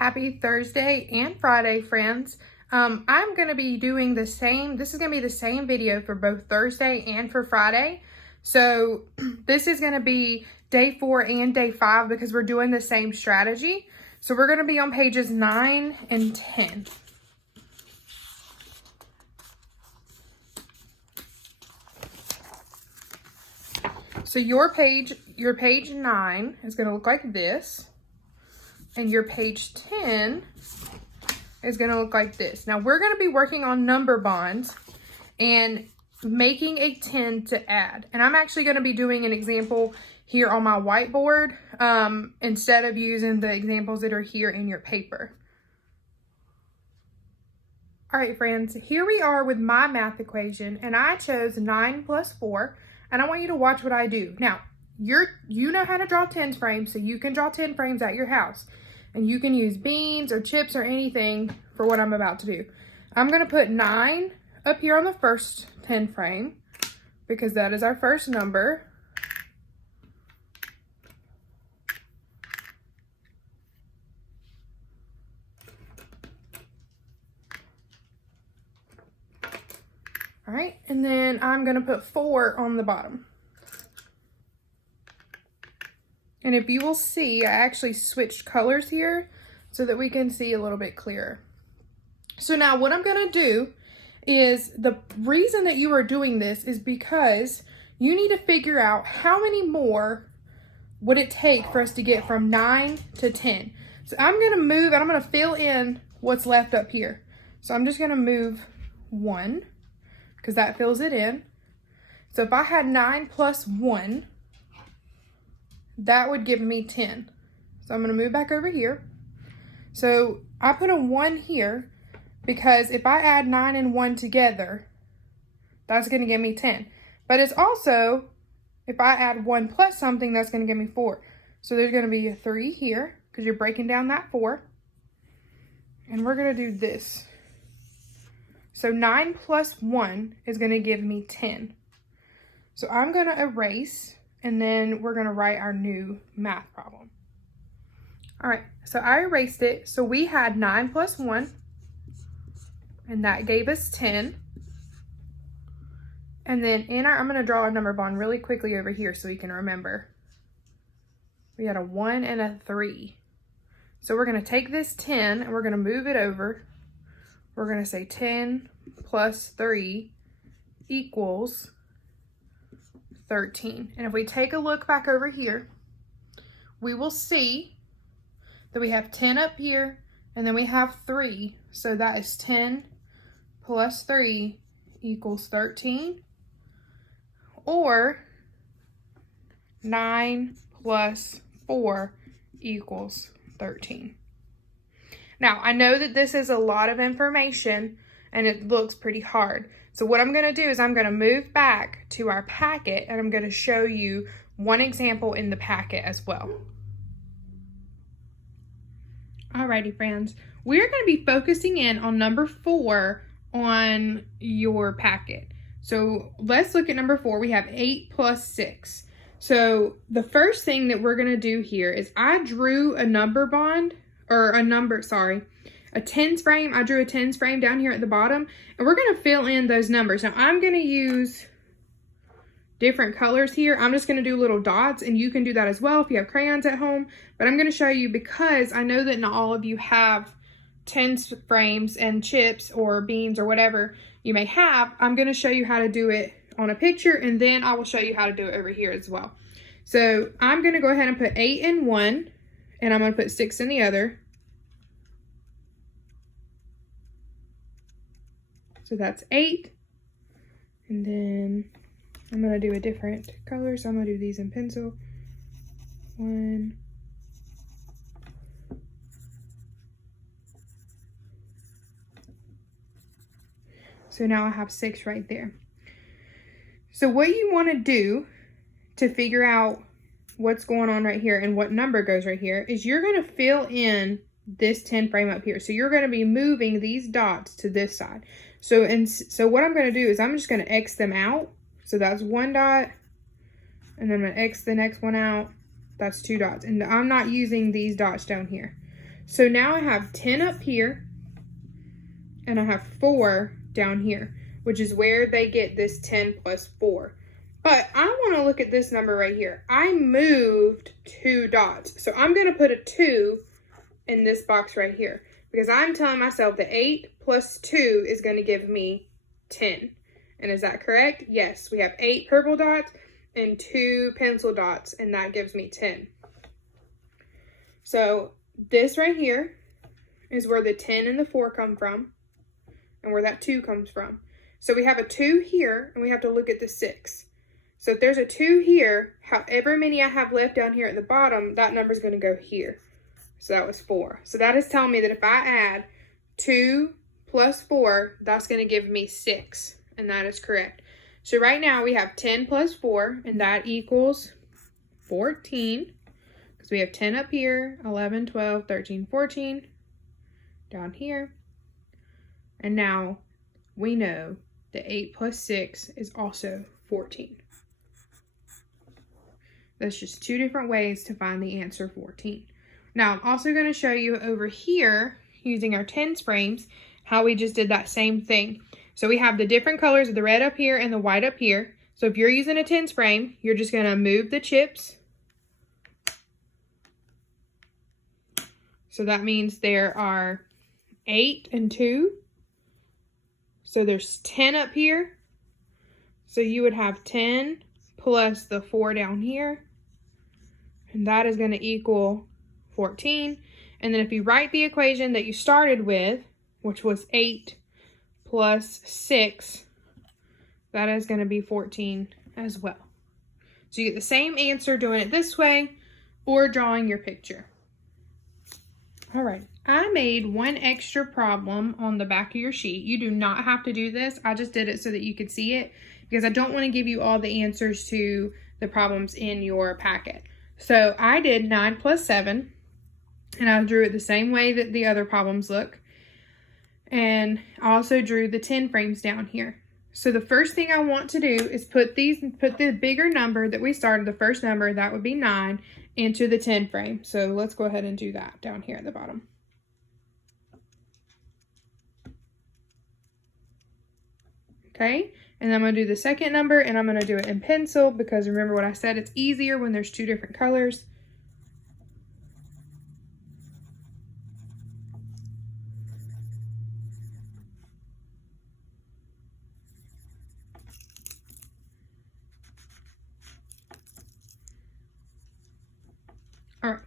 Happy Thursday and Friday, friends. I'm going to be doing the same. This is going to be the same video for both Thursday and for Friday. So this is going to be day 4 and day 5 because we're doing the same strategy. So we're going to be on pages 9 and 10. So your page 9 is going to look like this. And your page 10 is going to look like this. Now we're going to be working on number bonds and making a 10 to add. And I'm actually going to be doing an example here on my whiteboard instead of using the examples that are here in your paper. All right, friends, here we are with my math equation, and I chose 9 plus 4, and I want you to watch what I do. Now, you know how to draw 10 frames, so you can draw 10 frames at your house. And you can use beans or chips or anything for what I'm about to do. I'm going to put 9 up here on the first 10 frame because that is our first number. All right, and then I'm going to put 4 on the bottom. And if you will see, I actually switched colors here so that we can see a little bit clearer. So now what I'm going to do is, the reason that you are doing this is because you need to figure out how many more would it take for us to get from 9 to 10. So I'm going to move, and I'm going to fill in what's left up here. So I'm just going to move 1 because that fills it in. So if I had 9 plus 1, that would give me 10. So I'm going to move back over here. So I put a 1 here because if I add 9 and 1 together, that's going to give me 10. But it's also, if I add 1 plus something, that's going to give me 4. So there's going to be a 3 here because you're breaking down that 4. And we're going to do this. So 9 plus 1 is going to give me 10. So I'm going to erase, and then we're going to write our new math problem. All right, so I erased it. So we had 9 plus 1, and that gave us 10. And then I'm going to draw a number bond really quickly over here so we can remember. We had a 1 and a 3. So we're going to take this 10 and we're going to move it over. We're going to say 10 plus 3 equals 13. And if we take a look back over here, we will see that we have 10 up here and then we have 3. So that is 10 plus 3 equals 13, or 9 plus 4 equals 13. Now, I know that this is a lot of information and it looks pretty hard. So what I'm going to do is I'm going to move back to our packet and I'm going to show you one example in the packet as well. Alrighty, friends. We're going to be focusing in on number 4 on your packet. So let's look at number 4. We have 8 plus 6. So the first thing that we're going to do here is I drew a number bond, or a tens frame. I drew a tens frame down here at the bottom, and we're going to fill in those numbers. Now I'm going to use different colors here. I'm just going to do little dots, and you can do that as well if you have crayons at home. But I'm going to show you because I know that not all of you have tens frames and chips or beans or whatever you may have. I'm going to show you how to do it on a picture, and then I will show you how to do it over here as well. So I'm going to go ahead and put 8 in one, and I'm going to put 6 in the other. So that's 8. And then I'm going to do a different color. So I'm going to do these in pencil. 1. So now I have 6 right there. So what you want to do to figure out what's going on right here and what number goes right here is you're going to fill in this 10 frame up here. So you're going to be moving these dots to this side. So what I'm going to do is I'm just going to X them out. So that's 1 dot, and then I'm going to X the next one out. That's 2 dots. And I'm not using these dots down here. So now I have 10 up here, and I have 4 down here, which is where they get this 10 plus 4. But I want to look at this number right here. I moved 2 dots. So I'm going to put a 2 in this box right here, because I'm telling myself that 8 plus 2 is going to give me 10. And is that correct? Yes, we have 8 purple dots and 2 pencil dots, and that gives me 10. So this right here is where the 10 and the 4 come from, and where that 2 comes from. So we have a 2 here, and we have to look at the 6. So if there's a 2 here, however many I have left down here at the bottom, that number is going to go here. So that was 4. So that is telling me that if I add 2 plus 4, that's going to give me 6. And that is correct. So right now we have 10 plus 4, and that equals 14. Because we have 10 up here, 11, 12, 13, 14 down here. And now we know that 8 plus 6 is also 14. That's just 2 different ways to find the answer 14. Now, I'm also going to show you over here, using our tens frames, how we just did that same thing. So we have the different colors of the red up here and the white up here. So if you're using a tens frame, you're just going to move the chips. So that means there are 8 and 2. So there's 10 up here. So you would have 10 plus the 4 down here. And that is going to equal 14. And then if you write the equation that you started with, which was 8 plus 6, that is going to be 14 as well. So you get the same answer doing it this way or drawing your picture. All right, I made one extra problem on the back of your sheet. You do not have to do this. I just did it so that you could see it, because I don't want to give you all the answers to the problems in your packet. So I did 9 plus 7, and I drew it the same way that the other problems look. And I also drew the 10 frames down here. So the first thing I want to do is put the bigger number that we started, the first number, that would be 9, into the 10 frame. So let's go ahead and do that down here at the bottom. Okay, and I'm going to do the second number, and I'm going to do it in pencil, because remember what I said, it's easier when there's 2 different colors. All right,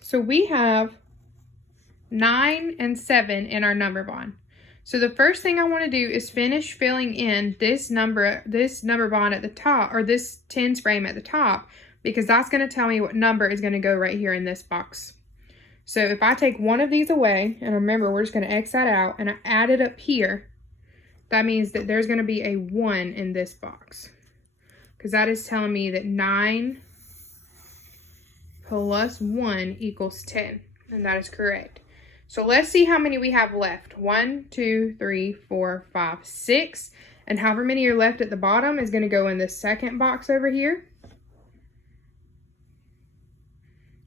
so we have 9 and 7 in our number bond. So the first thing I want to do is finish filling in this number bond at the top, or this tens frame at the top, because that's going to tell me what number is going to go right here in this box. So if I take one of these away, and remember we're just going to X that out, and I add it up here, that means that there's going to be a 1 in this box, because that is telling me that 9 plus 1 equals 10, and that is correct. So let's see how many we have left. 1, 2, 3, 4, 5, 6. And however many are left at the bottom is going to go in the second box over here.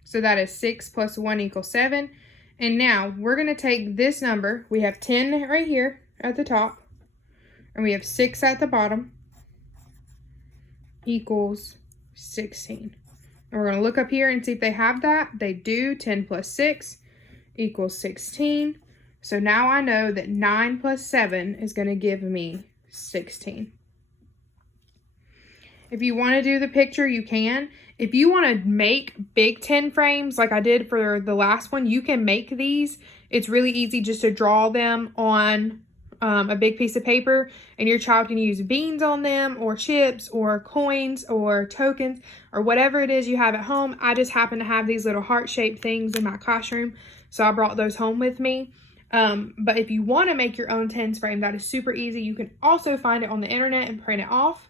So that is 6 plus 1 equals 7. And now we're going to take this number. We have 10 right here at the top, and we have 6 at the bottom, equals 16. And we're going to look up here and see if they have that. They do. 10 plus 6 equals 16. So now I know that 9 plus 7 is going to give me 16. If you want to do the picture, you can. If you want to make big 10 frames like I did for the last one, you can make these. It's really easy just to draw them on a big piece of paper, and your child can use beans on them, or chips, or coins, or tokens, or whatever it is you have at home. I just happen to have these little heart-shaped things in my classroom, so I brought those home with me. But if you want to make your own tens frame, that is super easy. You can also find it on the internet and print it off.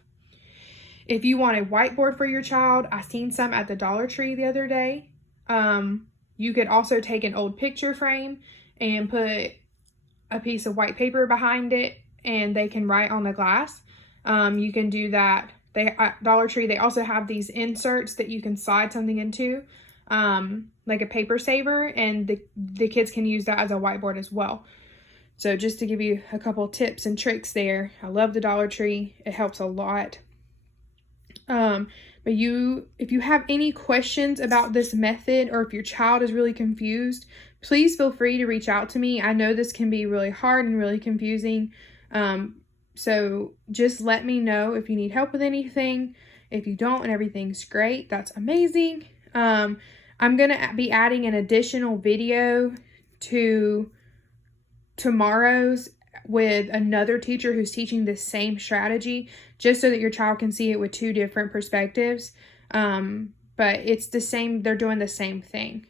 If you want a whiteboard for your child, I seen some at the Dollar Tree the other day. You could also take an old picture frame and put a piece of white paper behind it, and they can write on the glass. You can do that. At Dollar Tree, they also have these inserts that you can slide something into. like a paper saver, and the kids can use that as a whiteboard as well. So just to give you a couple tips and tricks there. I love the Dollar Tree. It helps a lot. But if you have any questions about this method, or if your child is really confused, please feel free to reach out to me. I know this can be really hard and really confusing. So just let me know if you need help with anything. If you don't and everything's great, that's amazing. I'm going to be adding an additional video to tomorrow's with another teacher who's teaching the same strategy, just so that your child can see it with two different perspectives. But it's the same, they're doing the same thing.